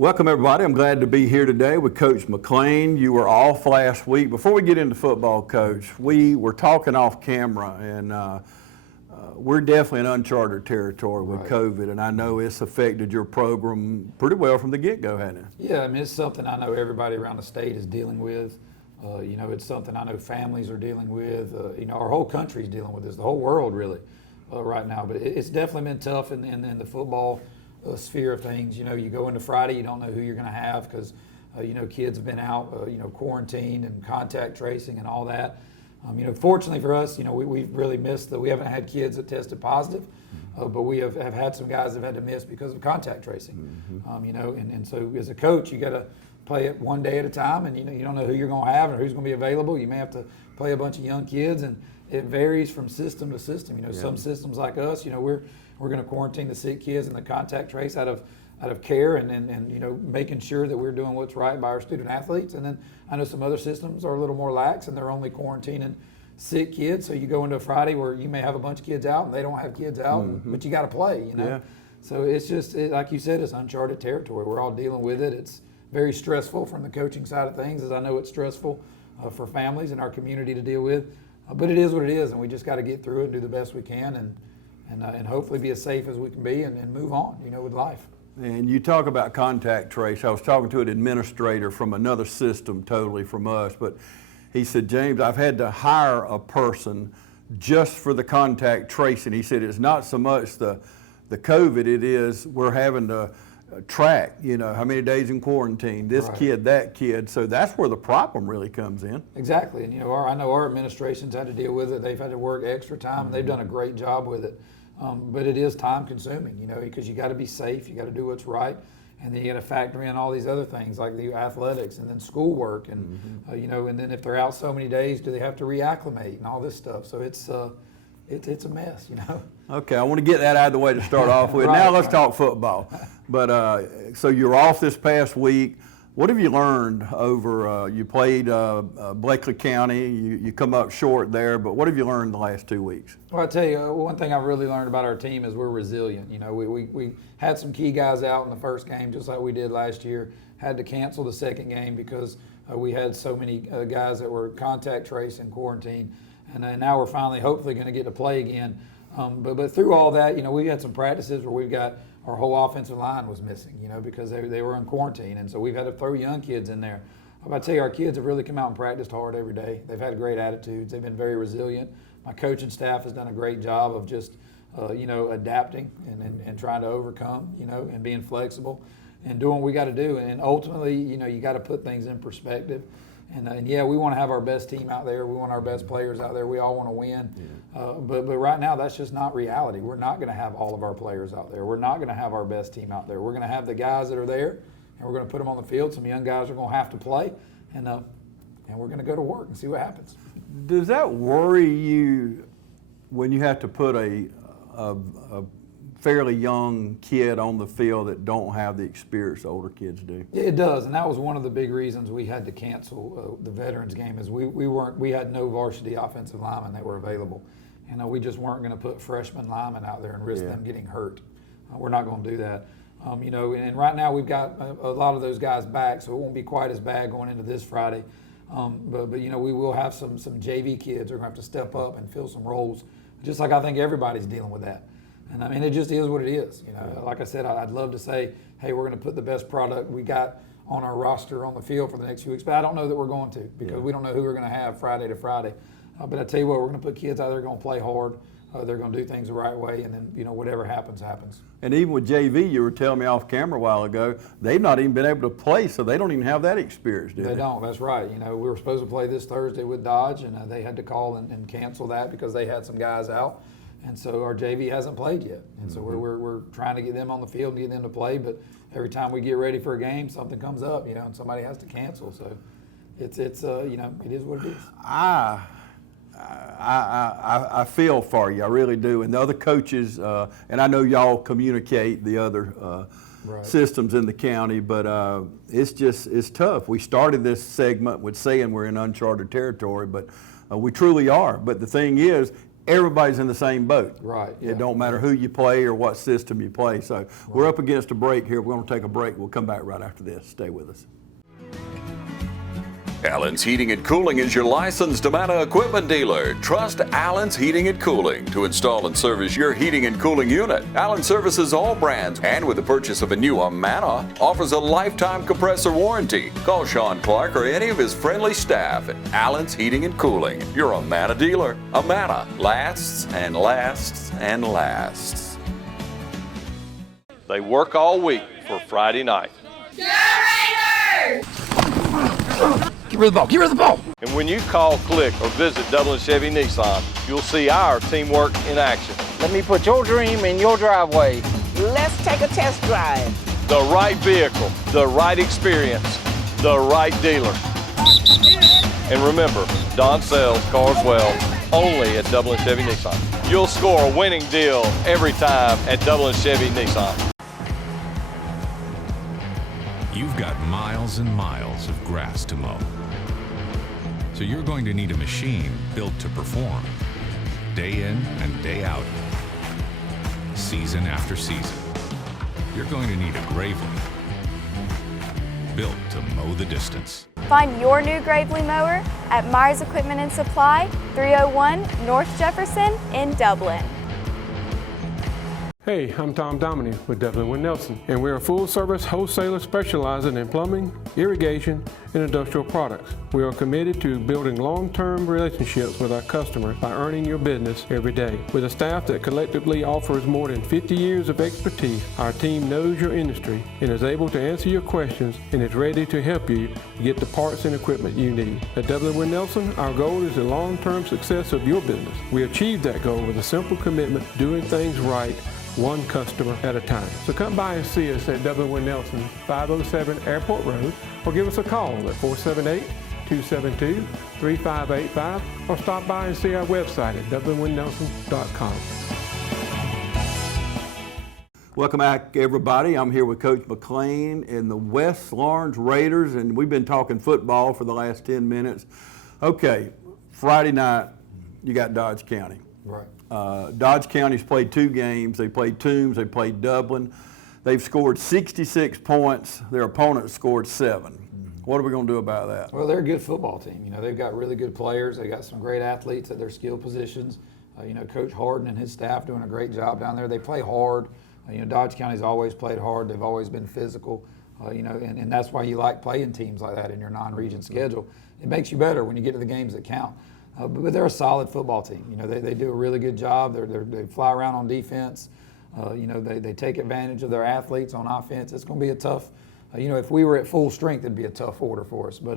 Welcome, everybody. I'm glad to be here today with Coach McLean. You were off last week. Before we get into football, Coach, we were talking off camera, and we're definitely in uncharted territory with COVID, and I know it's affected your program pretty well from the get-go, hasn't it? Yeah, I mean, it's something I know everybody around the state is dealing with. It's something I know families are dealing with. Our whole country's dealing with this, the whole world really, right now. But it's definitely been tough in the football sphere of things. You go into Friday, you don't know who you're going to have because, kids have been out, quarantined and contact tracing and all that. Fortunately for us, we've really missed that. We haven't had kids that tested positive, but we have had some guys that have had to miss because of contact tracing. And so as a coach, you got to play it one day at a time, and you don't know who you're going to have or who's going to be available. You may have to play a bunch of young kids, and it varies from system to system. Some systems like us, we're going to quarantine the sick kids and the contact trace out of care and making sure that we're doing what's right by our student athletes. And then I know some other systems are a little more lax and they're only quarantining sick kids. So you go into a Friday where you may have a bunch of kids out and they don't have kids out, but you got to play. Yeah. So it's just like you said, it's uncharted territory. We're all dealing with it. It's very stressful from the coaching side of things, as I know it's stressful for families in our community to deal with. But it is what it is, and we just got to get through it and do the best we can, and hopefully be as safe as we can be and move on, with life. And you talk about contact trace. I was talking to an administrator from another system totally from us, but he said, James, I've had to hire a person just for the contact tracing. He said it's not so much the COVID, it is we're having to track, how many days in quarantine, this kid, that kid. So that's where the problem really comes in. Exactly. And, I know our administration's had to deal with it. They've had to work extra time, and they've done a great job with it. But it is time consuming, because you got to be safe, you got to do what's right, and then you got to factor in all these other things like the athletics and then schoolwork, and and then if they're out so many days, do they have to reacclimate and all this stuff? So it's a mess, Okay, I want to get that out of the way to start off with. Now let's talk football. But so you're off this past week. What have you learned over, you played Blakely County, you come up short there, but what have you learned the last 2 weeks? Well, I tell you, one thing I've really learned about our team is we're resilient. We had some key guys out in the first game, just like we did last year, had to cancel the second game because we had so many guys that were contact traced and quarantined, and now we're finally hopefully going to get to play again. But through all that, we had some practices where we've got our whole offensive line was missing, because they were in quarantine. And so we've had to throw young kids in there. I tell you, our kids have really come out and practiced hard every day. They've had great attitudes. They've been very resilient. My coaching staff has done a great job of just, adapting and trying to overcome, and being flexible and doing what we got to do. And ultimately, you got to put things in perspective. And yeah, we want to have our best team out there. We want our best players out there. We all want to win. Yeah. But right now, that's just not reality. We're not going to have all of our players out there. We're not going to have our best team out there. We're going to have the guys that are there, and we're going to put them on the field. Some young guys are going to have to play, and we're going to go to work and see what happens. Does that worry you when you have to put a fairly young kid on the field that don't have the experience older kids do? Yeah, it does, and that was one of the big reasons we had to cancel the Veterans game. Is we had no varsity offensive linemen that were available, and we just weren't going to put freshman linemen out there and risk them getting hurt. We're not going to do that. And right now we've got a lot of those guys back, so it won't be quite as bad going into this Friday. But we will have some JV kids who are going to have to step up and fill some roles, just like I think everybody's dealing with that. And I mean, it just is what it is. Like I said, I'd love to say, hey, we're going to put the best product we got on our roster on the field for the next few weeks, but I don't know that we're going to because we don't know who we're going to have Friday to Friday. But I tell you what, we're going to put kids out there going to play hard. They're going to do things the right way, and then whatever happens, happens. And even with JV, you were telling me off camera a while ago, they've not even been able to play, so they don't even have that experience, do they? They don't. That's right. We were supposed to play this Thursday with Dodge, and they had to call and cancel that because they had some guys out. And so our JV hasn't played yet, and so we're trying to get them on the field and get them to play. But every time we get ready for a game, something comes up, and somebody has to cancel. So it's it is what it is. I feel for you, I really do. And the other coaches, and I know y'all communicate the other systems in the county, but it's tough. We started this segment with saying we're in uncharted territory, but we truly are. But the thing is, everybody's in the same boat. Right. It don't matter who you play or what system you play. So we're up against a break here. We're going to take a break. We'll come back right after this. Stay with us. Allen's Heating and Cooling is your licensed Amana equipment dealer. Trust Allen's Heating and Cooling to install and service your heating and cooling unit. Allen services all brands, and with the purchase of a new Amana, offers a lifetime compressor warranty. Call Sean Clark or any of his friendly staff at Allen's Heating and Cooling, your Amana dealer. Amana lasts and lasts and lasts. They work all week for Friday night. Get rid of the ball. Get rid of the ball. And when you call, click, or visit Dublin Chevy Nissan, you'll see our teamwork in action. Let me put your dream in your driveway. Let's take a test drive. The right vehicle, the right experience, the right dealer. And remember, Don sells cars well only at Dublin Chevy Nissan. You'll score a winning deal every time at Dublin Chevy Nissan. You've got miles and miles of grass to mow. So you're going to need a machine built to perform, day in and day out, season after season. You're going to need a Gravely, built to mow the distance. Find your new Gravely mower at Myers Equipment and Supply, 301 North Jefferson in Dublin. Hey, I'm Tom Dominy with Devlin Wind Nelson, and we're a full-service wholesaler specializing in plumbing, irrigation, and industrial products. We are committed to building long-term relationships with our customers by earning your business every day. With a staff that collectively offers more than 50 years of expertise, our team knows your industry and is able to answer your questions and is ready to help you get the parts and equipment you need. At Devlin Wind Nelson, our goal is the long-term success of your business. We achieve that goal with a simple commitment, doing things right, one customer at a time. So come by and see us at Dublin Wind Nelson, 507 Airport Road, or give us a call at 478-272-3585, or stop by and see our website at dublinwindnelson.com. Welcome back, everybody. I'm here with Coach McLean and the West Lawrence Raiders, and we've been talking football for the last 10 minutes. Okay, Friday night, you got Dodge County. Right. Dodge County's played 2 games. They played Toombs, they played Dublin. They've scored 66 points. Their opponent scored 7. What are we going to do about that? Well, they're a good football team. You know, they've got really good players. They got some great athletes at their skill positions. You know, Coach Harden and his staff doing a great job down there. They play hard. You know, Dodge County's always played hard. They've always been physical. You know, and that's why you like playing teams like that in your non-region schedule. It makes you better when you get to the games that count. But they're a solid football team. You know, they do a really good job. They fly around on defense. You know, they take advantage of their athletes on offense. It's going to be a tough. You know, if we were at full strength, it'd be a tough order for us. But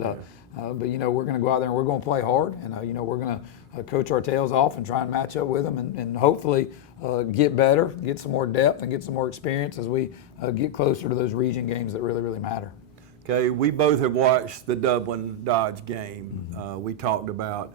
you know, we're going to go out there and we're going to play hard, and you know, we're going to coach our tails off and try and match up with them, and hopefully get better, get some more depth, and get some more experience as we get closer to those region games that really, really matter. Okay, we both have watched the Dublin Dodge game. We talked about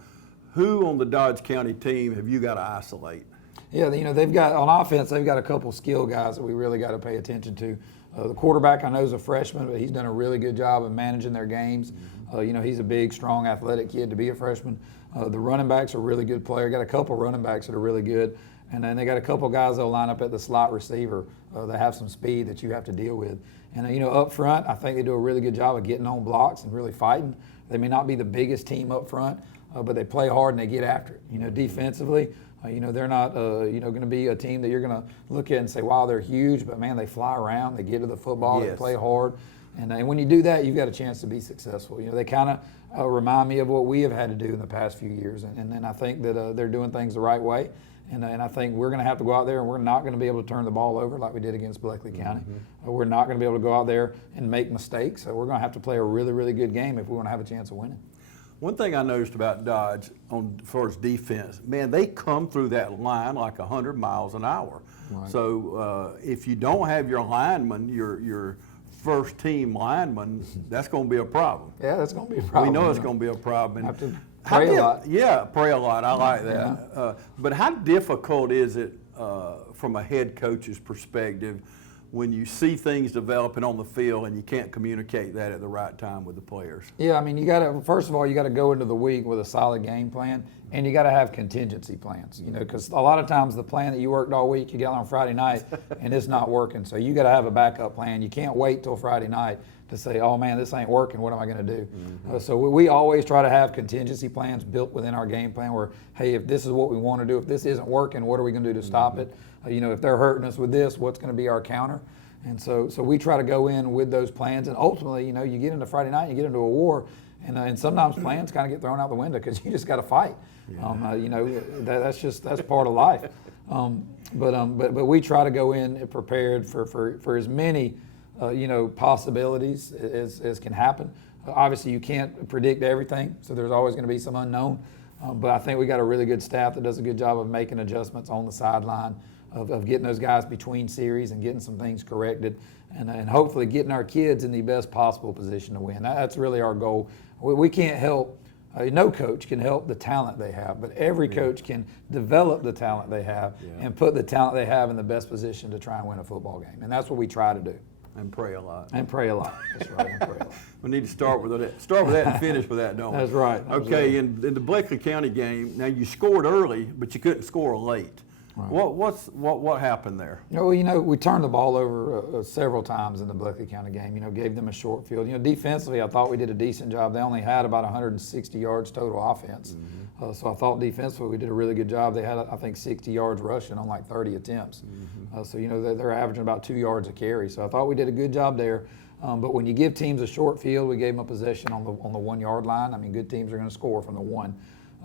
who on the Dodge County team have you got to isolate? Yeah, you know, they've got, on offense, they've got a couple skill guys that we really got to pay attention to. The quarterback, I know, is a freshman, but he's done a really good job of managing their games. You know, he's a big, strong, athletic kid to be a freshman. The running backs are a really good player. Got a couple running backs that are really good. And then they got a couple guys that'll line up at the slot receiver that have some speed that you have to deal with. And, you know, up front, I think they do a really good job of getting on blocks and really fighting. They may not be the biggest team up front, but they play hard and they get after it. You know, defensively, you know, they're not, you know, going to be a team that you're going to look at and say, wow, they're huge, but man, they fly around, they get to the football, They play hard. And when you do that, you've got a chance to be successful. You know, they kind of remind me of what we have had to do in the past few years. And then I think that they're doing things the right way. And I think we're going to have to go out there and we're not going to be able to turn the ball over like we did against Bleckley County. We're not going to be able to go out there and make mistakes. So we're going to have to play a really, really good game if we want to have a chance of winning. One thing I noticed about Dodge as far as defense, man, they come through that line like 100 miles an hour. Right. So if you don't have your lineman, your first team lineman, that's going to be a problem. Yeah, that's going to be a problem. We know it's going to be a problem. Have to pray a lot. Yeah, pray a lot. I like that. But how difficult is it from a head coach's perspective when you see things developing on the field and you can't communicate that at the right time with the players? Yeah, I mean, you got to, first of all, you got to go into the week with a solid game plan, and you got to have contingency plans, you know, because a lot of times the plan that you worked all week, you get on Friday night and it's not working. So you got to have a backup plan. You can't wait till Friday night to say, oh man, this ain't working, what am I going to do? So we always try to have contingency plans built within our game plan where, hey, if this is what we want to do, if this isn't working, what are we going to do to stop it? You know, if they're hurting us with this, what's going to be our counter? And so we try to go in with those plans, and ultimately, you know, you get into Friday night, you get into a war, and sometimes plans kind of get thrown out the window because you just got to fight. You know, that's part of life. But we try to go in prepared for as many you know, possibilities as can happen. Obviously, you can't predict everything, so there's always going to be some unknown. But I think we got a really good staff that does a good job of making adjustments on the sideline, of getting those guys between series and getting some things corrected, and hopefully getting our kids in the best possible position to win. That's really our goal. We can't help, no coach can help the talent they have, but every coach can develop the talent they have and put the talent they have in the best position to try and win a football game. And that's what we try to do. And pray a lot. And pray a lot. That's right. And pray a lot. We need to start with that. Start with that and finish with that, don't we? That's right. Okay. In the Bleckley County game, now you scored early, but you couldn't score late. Right. What happened there? Well, you know, we turned the ball over several times in the Bleckley County game. You know, gave them a short field. You know, defensively, I thought we did a decent job. They only had about 160 yards total offense. So I thought defensively we did a really good job. They had, I think, 60 yards rushing on like 30 attempts. So, you know, they're averaging about 2 yards a carry. So I thought we did a good job there. But when you give teams a short field, we gave them a possession on the 1 yard line. I mean, good teams are going to score from the one.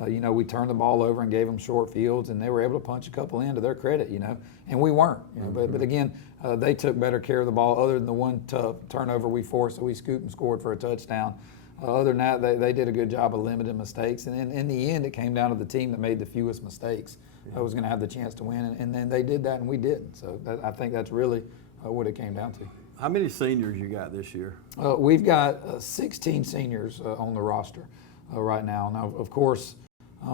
You know, we turned the ball over and gave them short fields, and they were able to punch a couple in to their credit, you know, and we weren't. You know, but again, they took better care of the ball other than the one tough turnover we forced, so we scooped and scored for a touchdown. Other than that, they did a good job of limiting mistakes, and in the end, it came down to the team that made the fewest mistakes that was going to have the chance to win, and then they did that, and we didn't. So I think that's really what it came down to. How many seniors you got this year? We've got 16 seniors on the roster right now. Now, of course,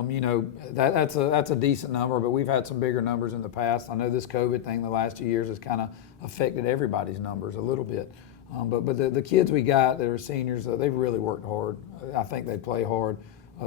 you know, that's a decent number, but we've had some bigger numbers in the past. I know this COVID thing the last 2 years has kind of affected everybody's numbers a little bit. But the kids we got that are seniors, they've really worked hard. I think they play hard.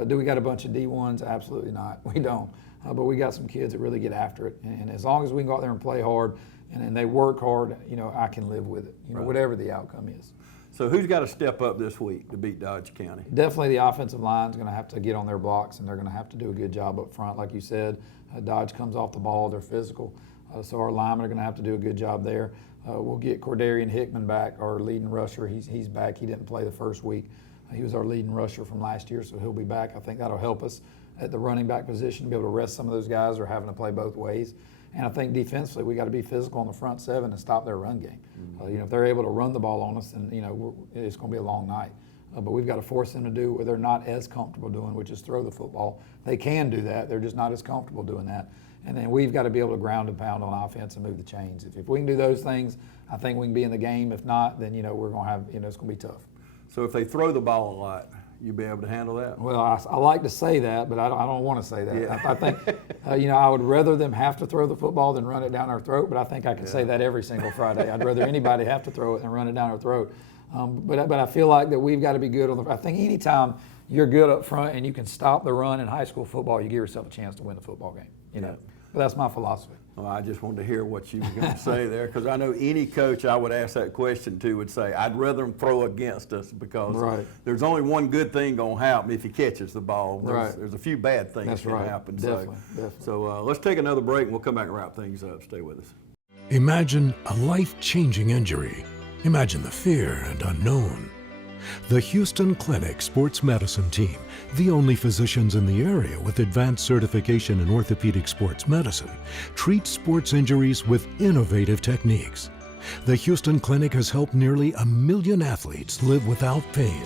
Do we got a bunch of D1s? Absolutely not. We don't. But we got some kids that really get after it. And as long as we can go out there and play hard and they work hard, you know, I can live with it, you know, whatever the outcome is. So who's got to step up this week to beat Dodge County? Definitely the offensive line is going to have to get on their blocks, and they're going to have to do a good job up front. Like you said, Dodge comes off the ball, they're physical. So our linemen are going to have to do a good job there. We'll get Cordarian Hickman back, our leading rusher. He's back. He didn't play the first week. He was our leading rusher from last year, so he'll be back. I think that'll help us at the running back position to be able to rest some of those guys who are having to play both ways. And I think defensively, we got to be physical on the front seven and stop their run game. You know, if they're able to run the ball on us, then, you know, it's going to be a long night. But we've got to force them to do what they're not as comfortable doing, which is throw the football. They can do that. They're just not as comfortable doing that. And then we've got to be able to ground and pound on offense and move the chains. If we can do those things, I think we can be in the game. If not, then, you know, we're going to have, you know, it's going to be tough. So if they throw the ball a lot, you'll be able to handle that? Well, I like to say that, but I don't want to say that. Yeah. I think, you know, I would rather them have to throw the football than run it down our throat, but I think I can say that every single Friday. I'd rather anybody have to throw it than run it down our throat. But I feel like that we've got to be good on the. I think anytime you're good up front and you can stop the run in high school football, you give yourself a chance to win the football game. You know, but that's my philosophy. Well, I just wanted to hear what you were going to say there, because I know any coach I would ask that question to would say, I'd rather them throw against us, because there's only one good thing going to happen if he catches the ball. There's a few bad things going to happen. Definitely. So let's take another break and we'll come back and wrap things up. Stay with us. Imagine a life-changing injury. Imagine the fear and unknown. The Houston Clinic Sports Medicine Team, the only physicians in the area with advanced certification in orthopedic sports medicine, treats sports injuries with innovative techniques. The Houston Clinic has helped nearly 1 million athletes live without pain.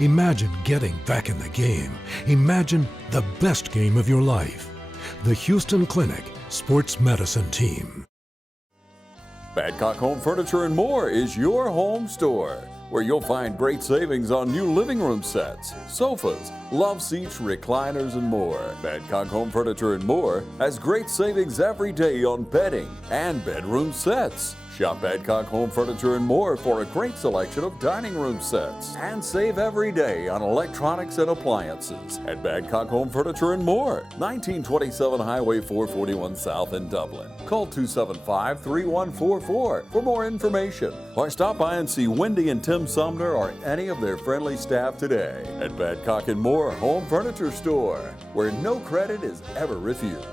Imagine getting back in the game. Imagine the best game of your life. The Houston Clinic Sports Medicine Team. Badcock Home Furniture and More is your home store, where you'll find great savings on new living room sets, sofas, love seats, recliners, and more. Badcock Home Furniture and More has great savings every day on bedding and bedroom sets. Shop Badcock Home Furniture and More for a great selection of dining room sets. And save every day on electronics and appliances at Badcock Home Furniture and More, 1927 Highway 441 South in Dublin. Call 275-3144 for more information, or stop by and see Wendy and Tim Sumner or any of their friendly staff today at Badcock and More Home Furniture Store, where no credit is ever refused.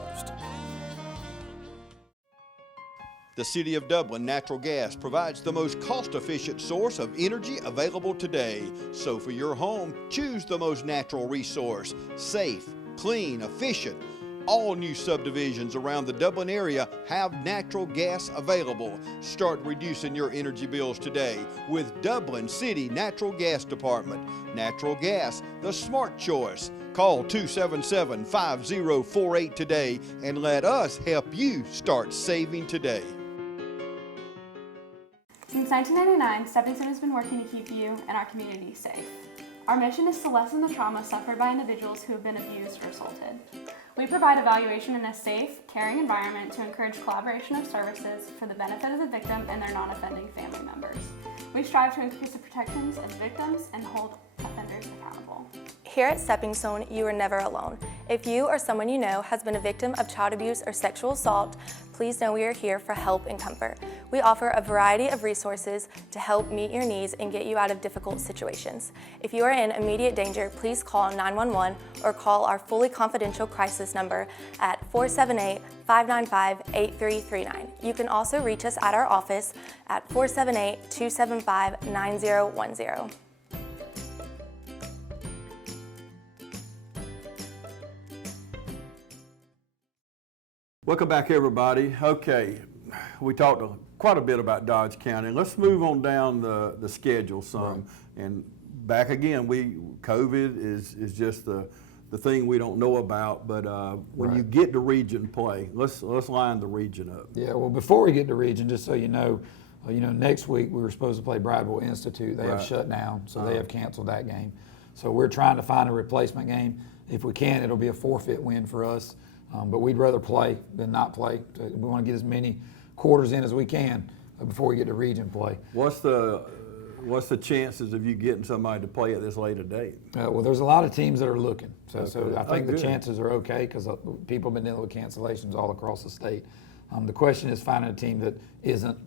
The City of Dublin Natural Gas provides the most cost-efficient source of energy available today. So for your home, choose the most natural resource. Safe, clean, efficient. All new subdivisions around the Dublin area have natural gas available. Start reducing your energy bills today with Dublin City Natural Gas Department. Natural gas, the smart choice. Call 277-5048 today and let us help you start saving today. Since 1999, Stepping Stone has been working to keep you and our community safe. Our mission is to lessen the trauma suffered by individuals who have been abused or assaulted. We provide evaluation in a safe, caring environment to encourage collaboration of services for the benefit of the victim and their non-offending family members. We strive to increase the protections of victims and hold offenders accountable. Here at Stepping Stone, you are never alone. If you or someone you know has been a victim of child abuse or sexual assault, please know we are here for help and comfort. We offer a variety of resources to help meet your needs and get you out of difficult situations. If you are in immediate danger, please call 911 or call our fully confidential crisis number at 478-595-8339. You can also reach us at our office at 478-275-9010. Welcome back, everybody. Okay, we talked quite a bit about Dodge County. Let's move on down the schedule some. Right. And back again, COVID is just the thing we don't know about. But when you get to region play, let's line the region up. Yeah. Well, before we get to region, just so you know, next week we were supposed to play Bradwell Institute. They have shut down, so they have canceled that game. So we're trying to find a replacement game. If we can, it'll be a forfeit win for us. But we'd rather play than not play. We want to get as many quarters in as we can before we get to region play. What's the chances of you getting somebody to play at this later date? Well, there's a lot of teams that are looking. So I think the chances are okay because people have been dealing with cancellations all across the state. The question is finding a team that isn't,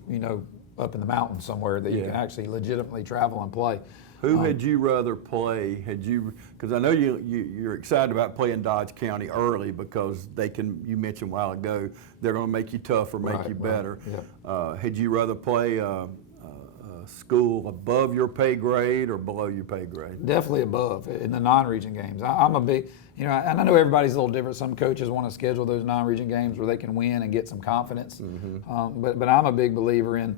up in the mountains somewhere that you can actually legitimately travel and play. Who had you rather play? Because I know you're excited about playing Dodge County early because you mentioned a while ago, they're going to make you tougher, make you better. Yeah. Had you rather play a school above your pay grade or below your pay grade? Definitely above in the non-region games. I'm a big, and I know everybody's a little different. Some coaches want to schedule those non-region games where they can win and get some confidence. Mm-hmm. But I'm a big believer in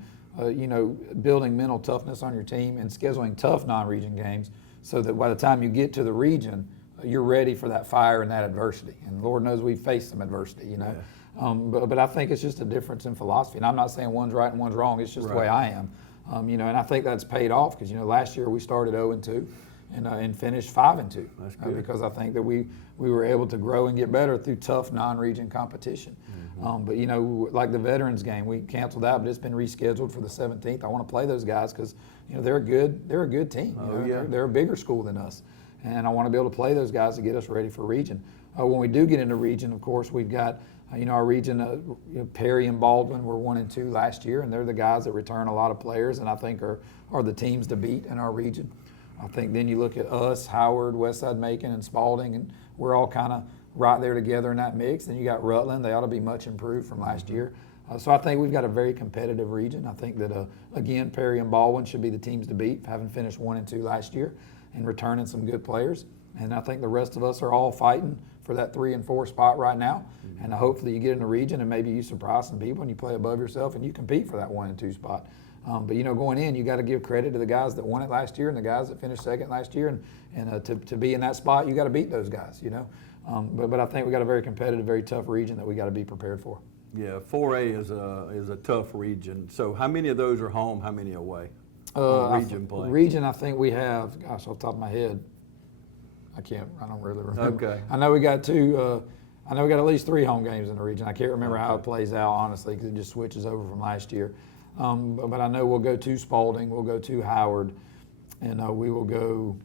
building mental toughness on your team and scheduling tough non-region games so that by the time you get to the region, you're ready for that fire and that adversity. And Lord knows we've faced some adversity, Yeah. But I think it's just a difference in philosophy. And I'm not saying one's right and one's wrong. It's just the way I am. And I think that's paid off because, last year we started 0-2 and finished 5-2. That's good. Because I think that we were able to grow and get better through tough non-region competition. But like the veterans game, we canceled that, but it's been rescheduled for the 17th. I want to play those guys because they're a good team. They're a bigger school than us, and I want to be able to play those guys to get us ready for region. When we do get into region, of course, we've got our region. Perry and Baldwin were 1-2 last year, and they're the guys that return a lot of players, and I think are the teams to beat in our region. I think then you look at us, Howard, Westside Macon, and Spalding, and we're all kind of right there together in that mix. Then you got Rutland. They ought to be much improved from last year. So I think we've got a very competitive region. I think that, again, Perry and Baldwin should be the teams to beat, having finished 1-2 last year and returning some good players. And I think the rest of us are all fighting for that 3 and 4 spot right now. Mm-hmm. And hopefully you get in the region and maybe you surprise some people and you play above yourself and you compete for that 1 and 2 spot. But going in, you got to give credit to the guys that won it last year and the guys that finished second last year. And to be in that spot, you got to beat those guys. But I think we got a very competitive, very tough region that we got to be prepared for. Yeah, 4A is a tough region. So how many of those are home? How many away? Region play. Region, I think we have. Gosh, off the top of my head, I don't really remember. Okay. I know we got two. I know we got at least 3 home games in the region. I can't remember how it plays out honestly because it just switches over from last year. but I know we'll go to Spalding, we'll go to Howard, and we will go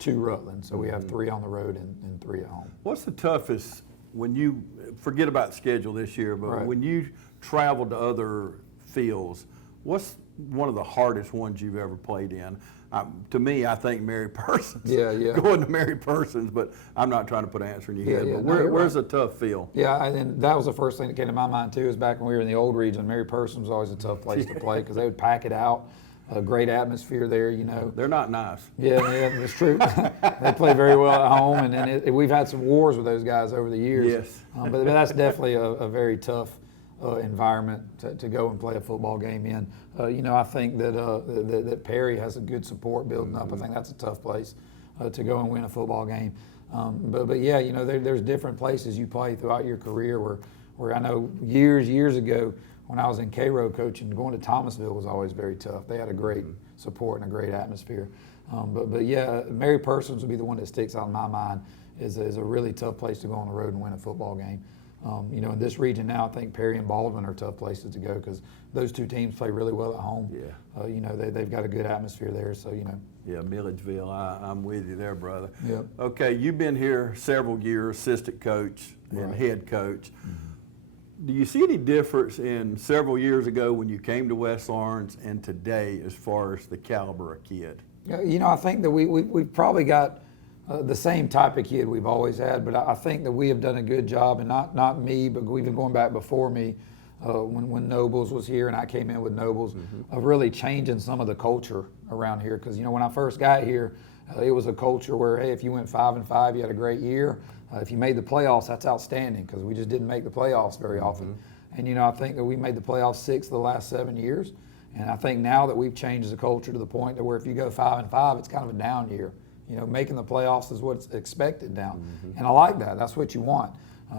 to Rutland. So we have 3 on the road and 3 at home. What's the toughest when you forget about schedule this year, but Right. when you travel to other fields, what's one of the hardest ones you've ever played in? To me, I think Mary Persons. Yeah, yeah. Going to Mary Persons, but I'm not trying to put an answer in your head. Yeah, But no, you're where's right. a tough field? Yeah, and that was the first thing that came to my mind too. Is back when we were in the old region, Mary Person was always a tough place to play because they would pack it out. A great atmosphere there, you know. They're not nice. Yeah, it's true. They play very well at home, and then we've had some wars with those guys over the years. Yes. But that's definitely a very tough environment to go and play a football game in. You know, I think that Perry has a good support building up. I think that's a tough place to go and win a football game. But yeah, you know, there's different places you play throughout your career where I know years ago when I was in Cairo coaching, going to Thomasville was always very tough. They had a great support and a great atmosphere. But yeah, Mary Persons would be the one that sticks out in my mind is a really tough place to go on the road and win a football game. You know, in this region now, I think Perry and Baldwin are tough places to go because those two teams play really well at home. Yeah. You know, they've got a good atmosphere there, so, you know. Yeah, Milledgeville, I'm with you there, brother. Yep. Okay, you've been here several years, assistant coach and head coach. Do you see any difference in several years ago when you came to West Lawrence and today as far as the caliber of kid? You know, I think that we've probably got the same type of kid we've always had, but I think that we have done a good job, and not me, but we've been going back before me, when Nobles was here and I came in with Nobles, of really changing some of the culture around here. Because, you know, when I first got here, it was a culture where, hey, if you went 5-5, you had a great year. If you made the playoffs, that's outstanding, because we just didn't make the playoffs very often. And, you know, I think that we made the playoffs 6 of the last 7 years. And I think now that we've changed the culture to the point that where if you go 5-5, it's kind of a down year. You know, making the playoffs is what's expected now. And I like that. That's what you want.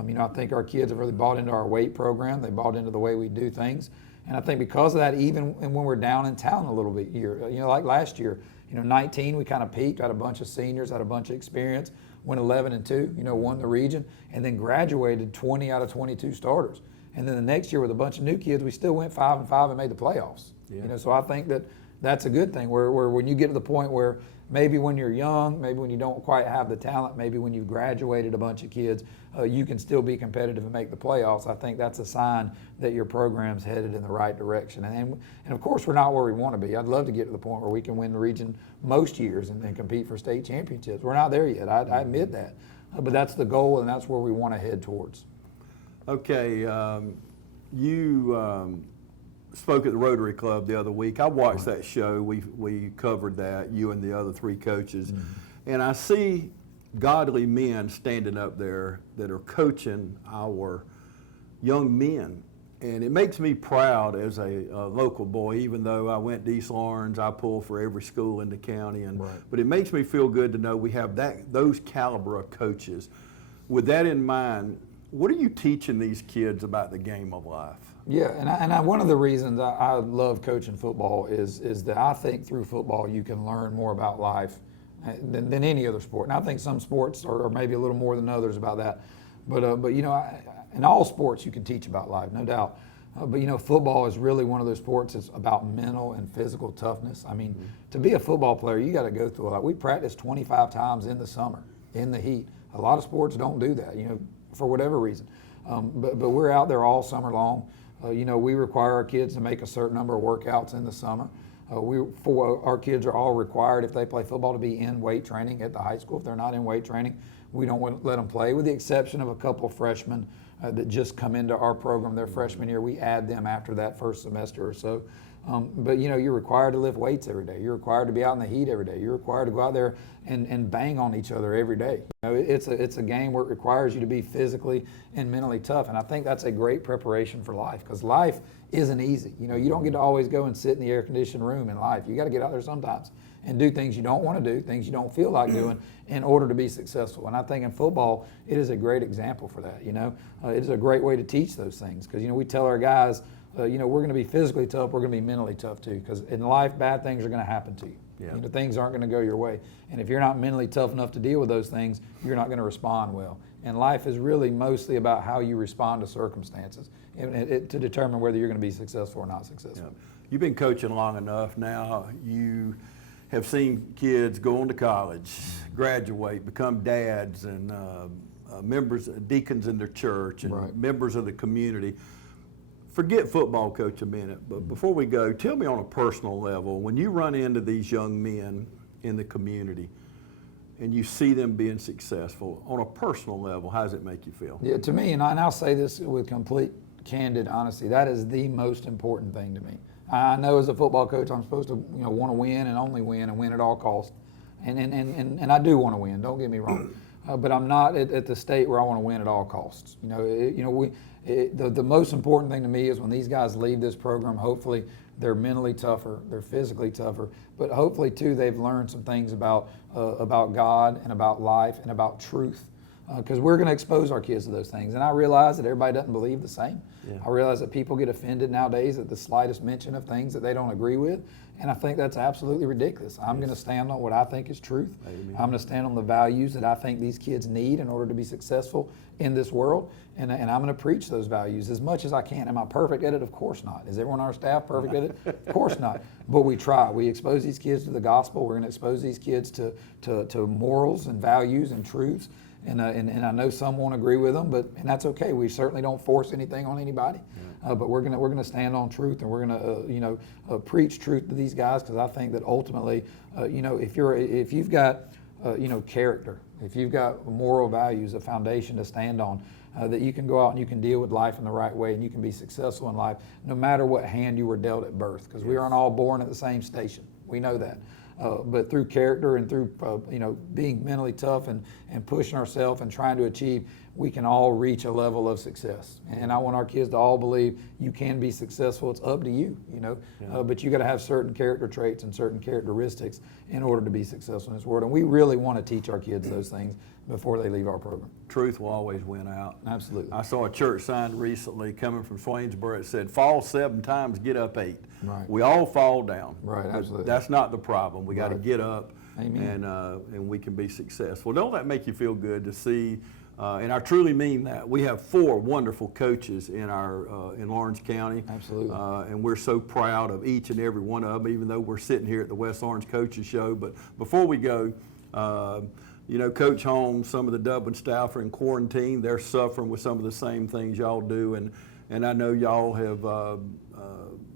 You know, I think our kids have really bought into our weight program. They bought into the way we do things. And I think because of that, even when we're down in town a little bit here, you know, like last year, you know, 19, we kind of peaked, had a bunch of seniors, had a bunch of experience, went 11-2, you know, won the region, and then graduated 20 out of 22 starters. And then the next year with a bunch of new kids, we still went 5-5 and made the playoffs. Yeah. You know, so I think that that's a good thing where when you get to the point where maybe when you're young, maybe when you don't quite have the talent, maybe when you've graduated a bunch of kids, you can still be competitive and make the playoffs. I think that's a sign that your program's headed in the right direction. And of course, we're not where we want to be. I'd love to get to the point where we can win the region most years and compete for state championships. We're not there yet. I admit that. But that's the goal, and that's where we want to head towards. Okay, you spoke at the Rotary Club the other week. I watched that show. We covered that, you and the other 3 coaches. And I see godly men standing up there that are coaching our young men. And it makes me proud as a local boy, even though I went to East Lawrence, I pull for every school in the county. But it makes me feel good to know we have those caliber of coaches. With that in mind, what are you teaching these kids about the game of life? Yeah, and one of the reasons I love coaching football is that I think through football you can learn more about life than any other sport. And I think some sports are maybe a little more than others about that. But you know, in all sports you can teach about life, no doubt. But you know, football is really one of those sports that's about mental and physical toughness. I mean, to be a football player, you got to go through a lot. We practice 25 times in the summer, in the heat. A lot of sports don't do that, you know, for whatever reason. But we're out there all summer long. You know, we require our kids to make a certain number of workouts in the summer. Our kids are all required, if they play football, to be in weight training at the high school. If they're not in weight training, we don't let them play, with the exception of a couple of freshmen that just come into our program their freshman year. We add them after that first semester or so. But you know, you're required to lift weights every day. You're required to be out in the heat every day. You're required to go out there and bang on each other every day. You know, it's a game where it requires you to be physically and mentally tough. And I think that's a great preparation for life, because life isn't easy. You know, you don't get to always go and sit in the air-conditioned room in life. You got to get out there sometimes and do things you don't want to do, things you don't feel like doing, in order to be successful. And I think in football, it is a great example for that. You know, it is a great way to teach those things, because you know, we tell our guys, you know, we're going to be physically tough, we're going to be mentally tough too, because in life, bad things are going to happen to you. Yeah. You know, things aren't going to go your way. And if you're not mentally tough enough to deal with those things, you're not going to respond well. And life is really mostly about how you respond to circumstances to determine whether you're going to be successful or not successful. Yeah. you've been coaching long enough now. You have seen kids go on to college, graduate, become dads, and members, deacons in their church, and Right. members of the community. Forget football, Coach, a minute, but before we go, tell me on a personal level, when you run into these young men in the community and you see them being successful, on a personal level, how does it make you feel? Yeah, to me, and I'll say this with complete candid honesty, that is the most important thing to me. I know as a football coach, I'm supposed to want to win and only win and win at all costs, and I do want to win. Don't get me wrong, but I'm not at the state where I want to win at all costs. The most important thing to me is when these guys leave this program, hopefully they're mentally tougher, they're physically tougher, but hopefully too they've learned some things about God and about life and about truth. Because we're going to expose our kids to those things. And I realize that everybody doesn't believe the same. Yeah. I realize that people get offended nowadays at the slightest mention of things that they don't agree with. And I think that's absolutely ridiculous. I'm going to stand on what I think is truth. Amen. I'm going to stand on the values that I think these kids need in order to be successful in this world. And I'm going to preach those values as much as I can. Am I perfect at it? Of course not. Is everyone on our staff perfect at it? Of course not. But we try. We expose these kids to the gospel. We're going to expose these kids to morals and values and truths. And I know some won't agree with them, and that's okay. We certainly don't force anything on anybody. Yeah. But we're gonna stand on truth, and we're gonna preach truth to these guys, because I think that ultimately, if you've got character, if you've got moral values, a foundation to stand on, that you can go out and you can deal with life in the right way, and you can be successful in life, no matter what hand you were dealt at birth, because we aren't all born at the same station. We know that. But through character and through being mentally tough and pushing ourselves and trying to achieve, we can all reach a level of success. And I want our kids to all believe you can be successful. It's up to you, but you got to have certain character traits and certain characteristics in order to be successful in this world. And we really want to teach our kids those things before they leave our program. Truth will always win out. Absolutely. I saw a church sign recently coming from Swainsboro. It said, "Fall 7 times, get up 8." Right. We all fall down. Right, absolutely. That's not the problem. We got to get up. Amen. And we can be successful. Don't that make you feel good to see? And I truly mean that. We have 4 wonderful coaches in Lawrence County. Absolutely. And we're so proud of each and every one of them, even though we're sitting here at the West Orange Coaches Show. But before we go, Coach Holmes, some of the Dublin staff are in quarantine. They're suffering with some of the same things y'all do. And I know y'all have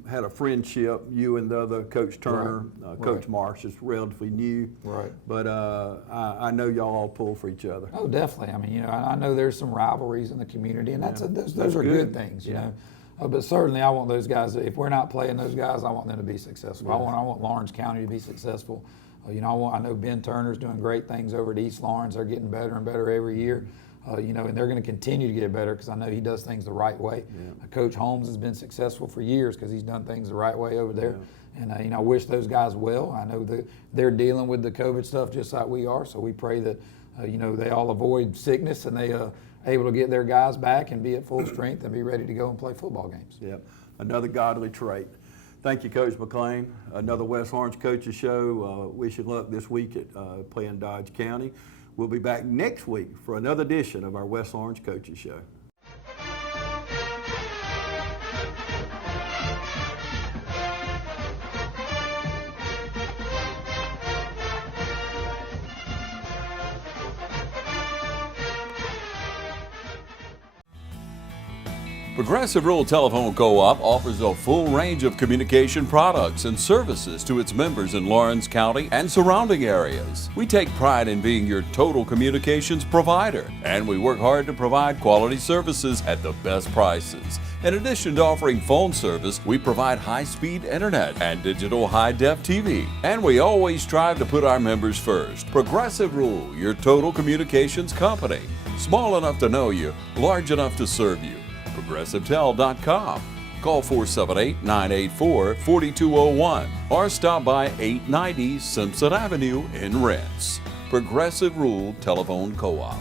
had a friendship, you and the other Coach Turner, Coach Marsh is relatively new. Right. But I know y'all all pull for each other. Oh, definitely. I mean, I know there's some rivalries in the community, and those are good things, you know. But certainly I want those guys, if we're not playing those guys, I want them to be successful. I want Lawrence County to be successful. I know Ben Turner's doing great things over at East Lawrence. They're getting better and better every year. And they're going to continue to get better because I know he does things the right way. Yeah. Coach Holmes has been successful for years because he's done things the right way over there. Yeah. And I wish those guys well. I know that they're dealing with the COVID stuff just like we are, so we pray that they all avoid sickness and they able to get their guys back and be at full strength and be ready to go and play football games. Yep, another godly trait. Thank you, Coach McClain. Another West Orange Coaches Show. Wish you luck this week at playing Dodge County. We'll be back next week for another edition of our West Orange Coaches Show. Progressive Rural Telephone Co-op offers a full range of communication products and services to its members in Lawrence County and surrounding areas. We take pride in being your total communications provider, and we work hard to provide quality services at the best prices. In addition to offering phone service, we provide high-speed internet and digital high-def TV. And we always strive to put our members first. Progressive Rural, your total communications company. Small enough to know you, large enough to serve you. ProgressiveTel.com. Call 478-984-4201 or stop by 890 Simpson Avenue in Rents. Progressive Rural Telephone Co-op.